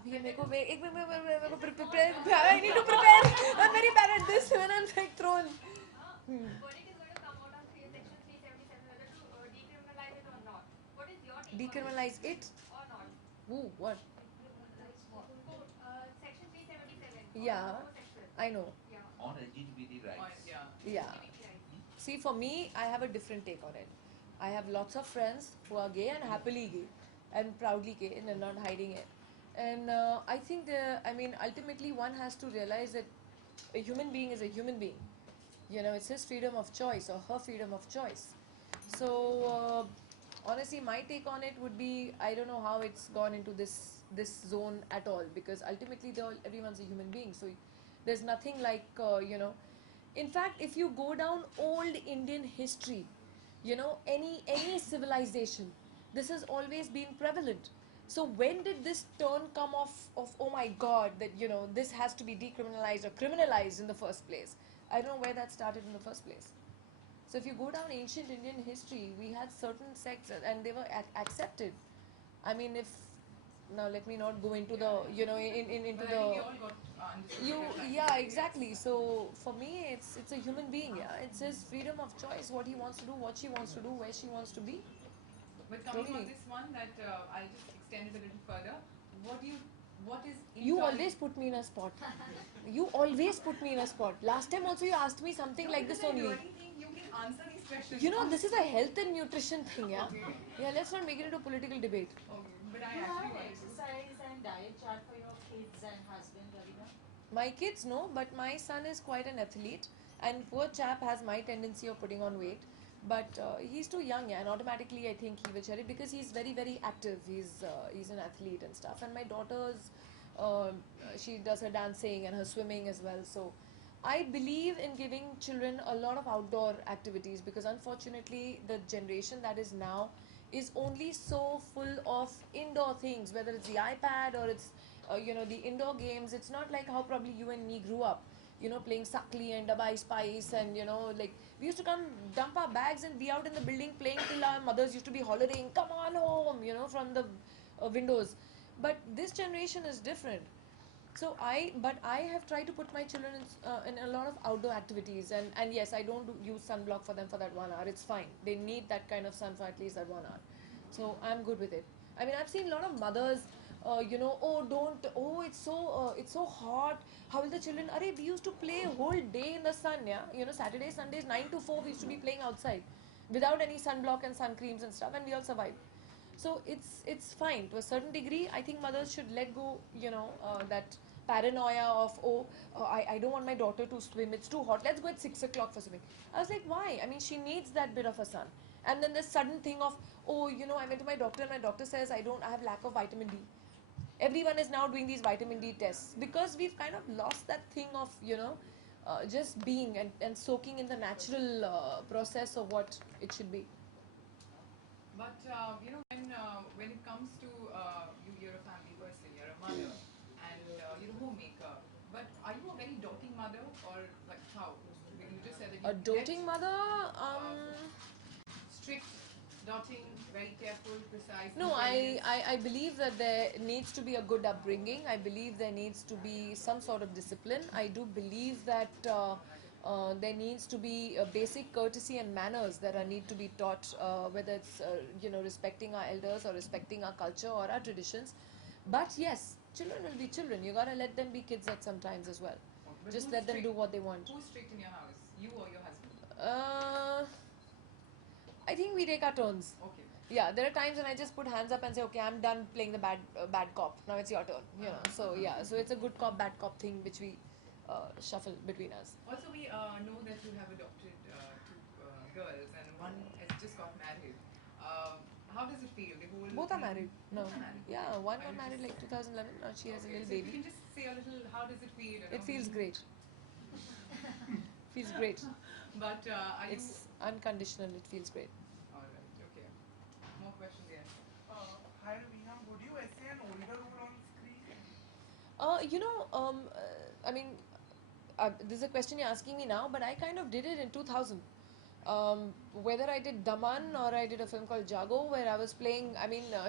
अभी ये मेरे को एक मेरे को prepare I need to prepare. I'm very bad at this when I'm like thrown. Verdict is going to come out on section 377 whether to decriminalize it or not. What is your take Decriminalize it? or not? Ooh, what? Section 377 Yeah, homosexual. I know. Yeah. On LGBT rights. Yeah. LGBT rights. See, for me, I have a different take on it. I have lots of friends who are gay and happily gay and proudly gay and are not hiding it. And I think, I mean, ultimately, one has to realize that a human being is a human being. You know, it's his freedom of choice or her freedom of choice. So, honestly, my take on it would be I don't know how it's gone into this zone at all because ultimately, everyone's a human being. So, there's nothing like In fact, if you go down old Indian history, any civilization, this has always been prevalent. So when did this turn come off of oh my god that this has to be decriminalized or criminalized in the first place? I don't know where that started in the first place. So if you go down ancient Indian history, we had certain sects and they were accepted. I mean, if now let me not go into the into But I the think we all got understood you what you're trying to yeah say, exactly. So for me, it's a human being. Yeah, it's his freedom of choice. What he wants to do, what she wants to do, where she wants to be. But coming on Totally. this one, that I'll just extend it a little further. What is You intolerant? always put me in a spot. You always put me in a spot. Last time also you asked me something like this I only. really think you can answer these questions. You know, this is a health and nutrition thing, yeah? Okay. Yeah, let's not make it into a political debate. Okay, but I Do you have actually an wanted to. exercise and diet chart for your kids and husband, Raveena? My kids know, but my son is quite an athlete, and poor chap has my tendency of putting on weight. But he's too young, yeah, and automatically I think he will share it because he's very, very active. He's an athlete and stuff. And my daughter's, uh, she does her dancing and her swimming as well. So I believe in giving children a lot of outdoor activities because unfortunately the generation that is now is only so full of indoor things, whether it's the iPad or it's the indoor games. It's not like how probably you and me grew up, playing Sakli and Dabai Spice, and like we used to come dump our bags and be out in the building playing till our mothers used to be hollering, "Come on home," from the windows. But this generation is different. So but I have tried to put my children in a lot of outdoor activities, and yes, I don't use sunblock for them for that 1 hour. It's fine. They need that kind of sun for at least that 1 hour. So I'm good with it. I mean, I've seen a lot of mothers, oh don't, oh it's so hot. How will the children? Arey, we used to play a whole day in the sun, yeah. Saturdays, Sundays, 9 to 4, we used to be playing outside, without any sunblock and sun creams and stuff, and we all survived. So it's fine to a certain degree. I think mothers should let go, that paranoia of I don't want my daughter to swim. It's too hot. Let's go at 6 o'clock for swimming. I was like, why? I mean, she needs that bit of a sun. And then this sudden thing of I went to my doctor and my doctor says I have lack of vitamin D. Everyone is now doing these vitamin D tests because we've kind of lost that thing of just being and soaking in the natural process of what it should be. But when it comes to you're a family person, you're a mother, and you're a homemaker. But are you a very doting mother, or like how? You just said that you A doting mother? strict, doting, very careful, precise. No, independent. I believe that there needs to be a good upbringing. I believe there needs to be some sort of discipline. I do believe that there needs to be a basic courtesy and manners that are need to be taught, whether it's respecting our elders or respecting our culture or our traditions. But yes, children will be children. You gotta let them be kids at some times as well. But Just who's let them strict? do what they want. Who's strict in your house? You or your husband? Uh, I think we take our turns. Okay. Yeah, there are times when I just put hands up and say, okay, I'm done playing the bad cop. Now it's your turn. So yeah, so it's a good cop, bad cop thing which we shuffle between us. Also, we know that you have adopted two girls, and one has just got married. How does it feel? The whole Both are married. No. Both are married. Yeah, one I got was married just- like 2011. Now she has a Okay, little so if you baby. can just say a little, how does it feel? It feels great. Feels great. But are you? It's unconditional. It feels great. All right. Okay. More questions, yes. Hi Raveena, would you essay an older role on screen? I mean, this is a question you're asking me now, but I kind of did it in 2000. Whether I did Daman or I did a film called Jago, where I was playing,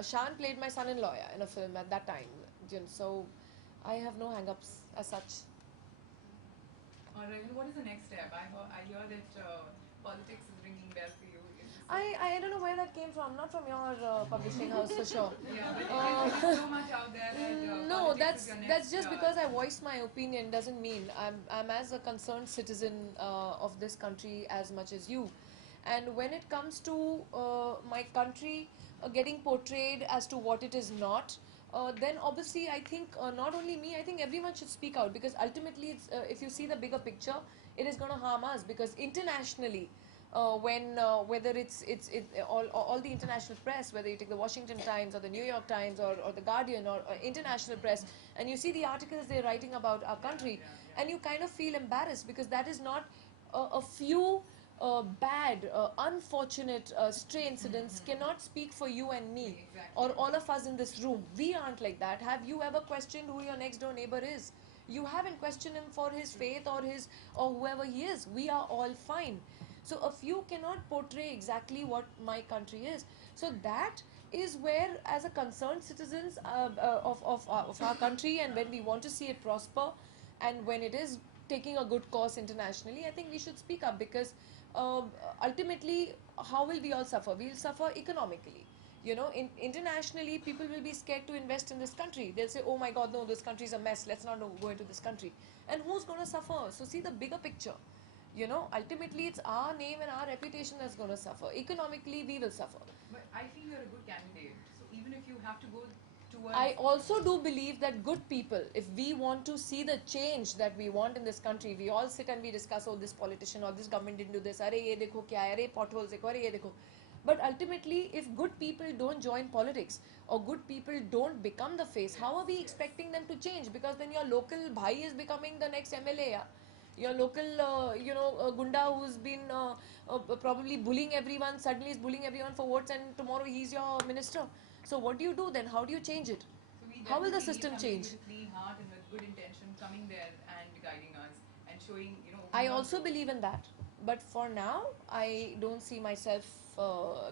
Shan played my son-in-law in a film at that time. audience. So I have no hang-ups as such. All right. What is the next step? I hear that politics is ringing bell for you. Is this I don't know where that came from. Not from your publishing house for sure. yeah, but Uh, there's so much out there that No, politics is your next. that's just because I voiced my opinion doesn't mean I'm as a concerned citizen of this country as much as you. And when it comes to my country getting portrayed as to what it is not, then obviously I think not only me, I think everyone should speak out, because ultimately it's, if you see the bigger picture, it is going to harm us, because internationally when whether all the international press, whether you take the Washington Times or the New York Times or the Guardian or international press, and you see the articles they're writing about our country, and you kind of feel embarrassed, because that is not a few bad, unfortunate stray incidents cannot speak for you and me or all of us in this room. We aren't like that. Have you ever questioned who your next door neighbor is? You haven't questioned him for his faith or whoever he is. We are all fine. So a few cannot portray exactly what my country is. So that is where, as a concerned citizens of our country, and when we want to see it prosper, and when it is taking a good course internationally, I think we should speak up, because uh, ultimately, how will we all suffer? We'll suffer economically. Internationally, people will be scared to invest in this country. They'll say, oh my god, no, this country is a mess, let's not go into this country. And who's going to suffer? So see the bigger picture. Ultimately it's our name and our reputation that's going to suffer. Economically, we will suffer. But I feel you're a good candidate. So even if you have to go towards. I also do believe that good people, if we want to see the change that we want in this country, we all sit and we discuss, oh, this politician or this government didn't do this, are ye dekho kya hai, are potholes dekho, are ye dekho. But ultimately, if good people don't join politics or good people don't become the face, how are we expecting them to change? Because then your local bhai is becoming the next MLA. Yeah? Your local, gunda who's been probably bullying everyone, suddenly is bullying everyone for votes, and tomorrow he's your minister. So what do you do then? How do you change it? So we How will the definitely system need change? somebody with a clean heart and with good intention coming there and guiding us and showing, I opening our also doors. believe in that. But for now, I don't see myself,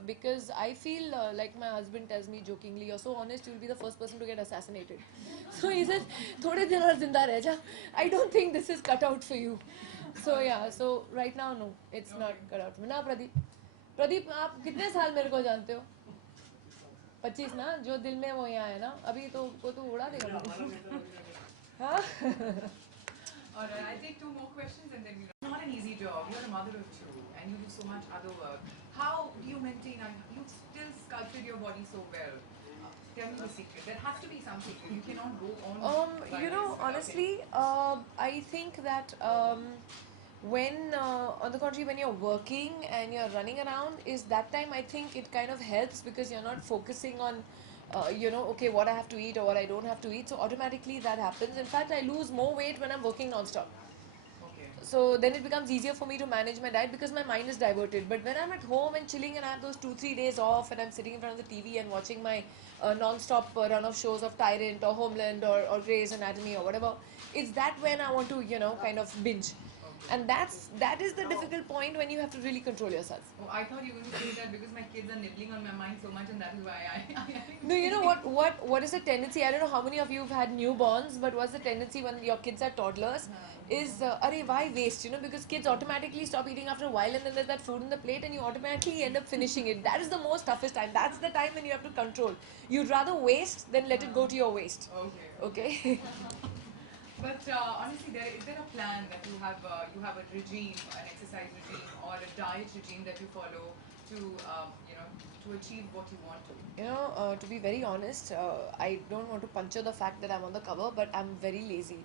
because I feel like my husband tells me jokingly, you're so honest, you'll be the first person to get assassinated. So he says, थोड़े दिन और जिंदा रह जा. I don't think this is cut out for you. So yeah, so right now, no, it's not cut out for me. ना प्रदीप, प्रदीप आप कितने साल मेरे को जानते हो? 25 ना, जो दिल में वो यहाँ है ना, अभी तो को तो उड़ा देगा मुझे. हाँ? Alright, I'll take two more questions and then we'll. Not an easy job. You're a mother of two and you do so much other work. How do you maintain? You've still sculpted your body so well. Tell me the secret. There has to be something. You cannot go on. by this without Honestly, I think that when, on the contrary, when you're working and you're running around, is that time I think it kind of helps, because you're not focusing on, okay, what I have to eat or what I don't have to eat. So automatically that happens. In fact, I lose more weight when I'm working non-stop. Okay. So then it becomes easier for me to manage my diet, because my mind is diverted. But when I'm at home and chilling and I have those 2-3 days off and I'm sitting in front of the TV and watching my non-stop run of shows of Tyrant or Homeland or Grey's Anatomy or whatever, it's that when I want to, kind of binge. And that is the difficult point, when you have to really control yourself. Oh, I thought you were going to say that because my kids are nibbling on my mind so much and that is why I No, you know what is the tendency? I don't know how many of you have had newborns, but what's the tendency when your kids are toddlers? Is arey, why waste? Because kids automatically stop eating after a while, and then there's that food in the plate, and you automatically end up finishing it. That is the most toughest time. That's the time when you have to control. You'd rather waste than let it go to your waste. Okay. Okay. But honestly, is there a plan that you have a regime, an exercise regime, or a diet regime that you follow to to achieve what you want to? To be very honest, I don't want to puncture the fact that I'm on the cover, but I'm very lazy.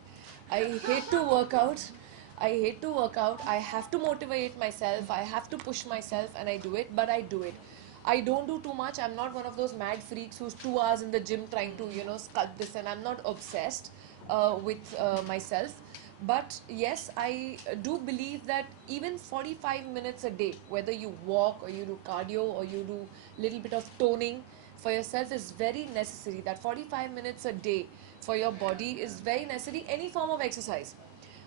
I hate to work out. I hate to work out. I have to motivate myself. I have to push myself, and I do it, but I do it. I don't do too much. I'm not one of those mad freaks who's 2 hours in the gym trying to, sculpt this, and I'm not obsessed with myself. But yes, I do believe that even 45 minutes a day, whether you walk or you do cardio or you do little bit of toning for yourself, is very necessary. That 45 minutes a day for your body is very necessary. Any form of exercise.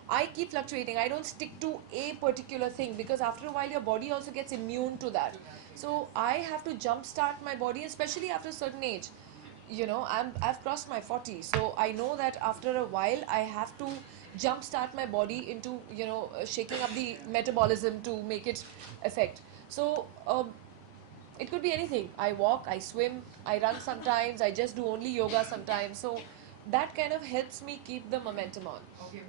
I keep fluctuating. I don't stick to a particular thing, because after a while your body also gets immune to that. So I have to jumpstart my body, especially after a certain age. I've crossed my 40, so I know that after a while I have to jumpstart my body into shaking up the metabolism to make it effect. So it could be anything. I walk, I swim, I run sometimes, I just do only yoga sometimes. So that kind of helps me keep the momentum on. Okay.